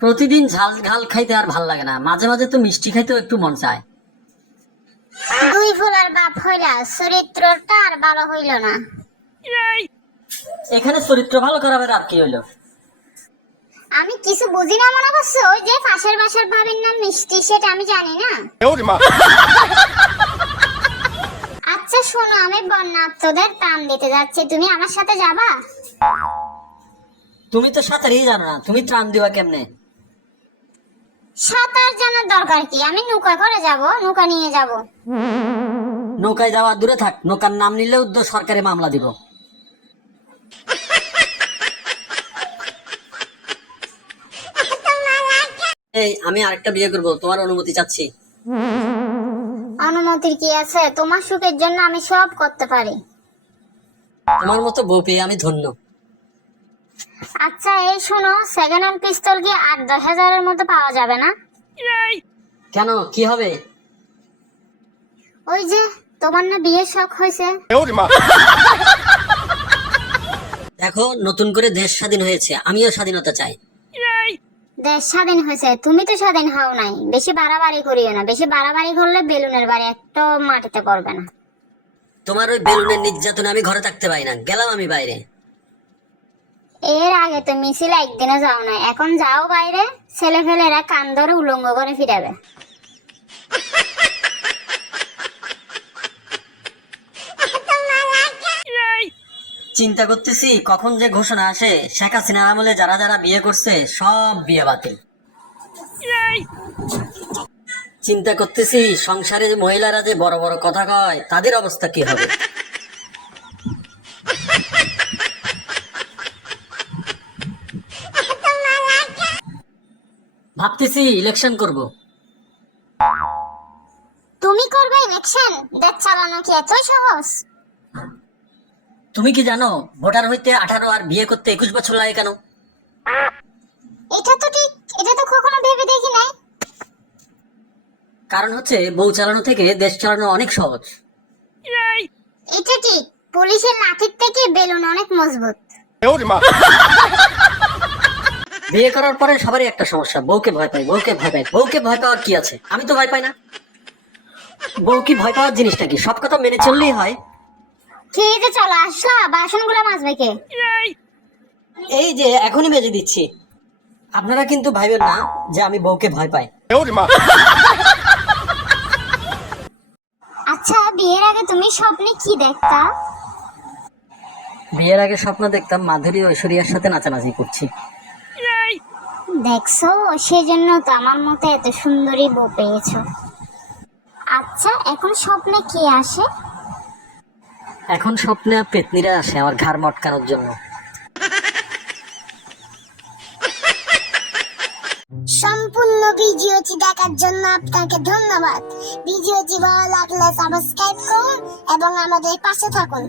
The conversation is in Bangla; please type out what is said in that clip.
প্রতিদিন ঝাল ঝাল খাইতে আর ভাল লাগে না, মাঝে মাঝে তো মিষ্টি খাইতেও একটু মন চায়। দুই ফুলার বাপ হইলা, চরিত্রটা আর ভালো হইল না। এখানে চরিত্র ভালো করাবে আর কি হইলো? আমি কিছু বুঝি না মনে করছো? ওই যে পাশের বাসার ভাবির নাম মিষ্টি, সেটা আমি জানি না। আচ্ছা শোনো, আমি বন্যার্থদের ত্রাণ দিতে যাচ্ছি, তুমি আমার সাথে যাবা? তুমি তো সাঁতারই জানো না, তুমি ত্রাণ দিবা কেমনে? সাঁতার জানার দরকার কি, আমি নৌকা করে যাব, নৌকা নিয়ে যাব। নৌকায় যাওয়া দূরে থাক, নৌকার নাম নিলেও তো সরকারে মামলা দিব। এই আমি আরেকটা বিয়ে করব, তোমার অনুমতি চাচ্ছি। অনুমতির কি আছে? তোমার সুখের জন্য আমি সব করতে পারি। তোমার মতো বউ পেয়ে আমি ধন্য। আচ্ছা এই শোনো, সেকেন্ড হ্যান্ড পিস্তল কি 8-10 হাজারের মধ্যে পাওয়া যাবে না? কেন, কি হবে? ওই যে তোমার না বিয়ের শখ হয়েছে। দেখো, নতুন করে দেশ স্বাধীন হয়েছে, আমিও স্বাধীনতা চাই। দেশ স্বাধীন হয়েছে, তুমি তো স্বাধীন হও নাই। বেশি বাড়াবাড়ি করিও না, বেশি বাড়াবাড়ি করলে বেলুনের বাড়ি একটা মাটিতে পড়বে না। তোমার ওই বেলুনের নির্যাতনে আমি ঘরে থাকতে পারি না, গেলাম আমি বাইরে। এর আগে তো মিছিল একদিনও যাও না, এখন যাও বাইরে, ছেলে ফেলেরা কান ধরে উলঙ্গ করে ফিরাবে। চিন্তা করতেছি কখন যে ঘোষণা আসে, শেখ হাসিনার আমলে যারা যারা বিয়ে করছে সব বিয়ে বাতিল। চিন্তা করতেছি সংসারে যে মহিলারা যে বড় বড় কথা কয়, তাদের অবস্থা কি হবে? ভাবতেছি ইলেকশন করব। তুমি করবে ইলেকশন? দেশ চালানো কি এতই সহজ? তুমি কি জানো ভোটার হইতে 18 আর বিয়ে করতে 21 বছর লাগে কেন? এটা তো ঠিক, এটা তো কখনো ভেবে দেখি নাই। কারণ হচ্ছে বউ চালানো থেকে দেশ চালানো অনেক সহজ। এটা ঠিক, পুলিশের লাঠির থেকে বেলুন অনেক মজবুত। বিয়ে করার পরে সবারই একটা সমস্যা, বউকে ভয় পাই, বউকে ভয় পাই। বউকে ভয় পাওয়ার কি আছে? আমি তো ভয় পাই না। বউ কি ভয় পাওয়ার জিনিসটা কি? সব কথা মেনে চললেই হয়। খেয়ে যে চলো, আসলা বাসনগুলো মাজবে কে? এই যে এখনই মেজে দিচ্ছি। আপনারা কিন্তু ভাইবেন না যে আমি বউকে ভয় পাই। আচ্ছা বিয়ের আগে তুমি স্বপ্নে কি দেখতা? বিয়ের আগে স্বপ্ন দেখতাম মাধুরী ঐশ্বরিয়ার সাথে নাচানাচি করছি। দেখছো, সেজন্য তো আমার মতো এত সুন্দরী বউ পেয়েছো। আচ্ছা এখন স্বপ্নে কি আসে? এখন স্বপ্নে পেতনিরা আসে আমার ঘাড় মটকানোর জন্য। সম্পূর্ণ ভিডিওটি দেখার জন্য আপনাকে ধন্যবাদ। ভিডিওটি ভালো লাগলে সাবস্ক্রাইব করুন এবং আমাদের পাশে থাকুন।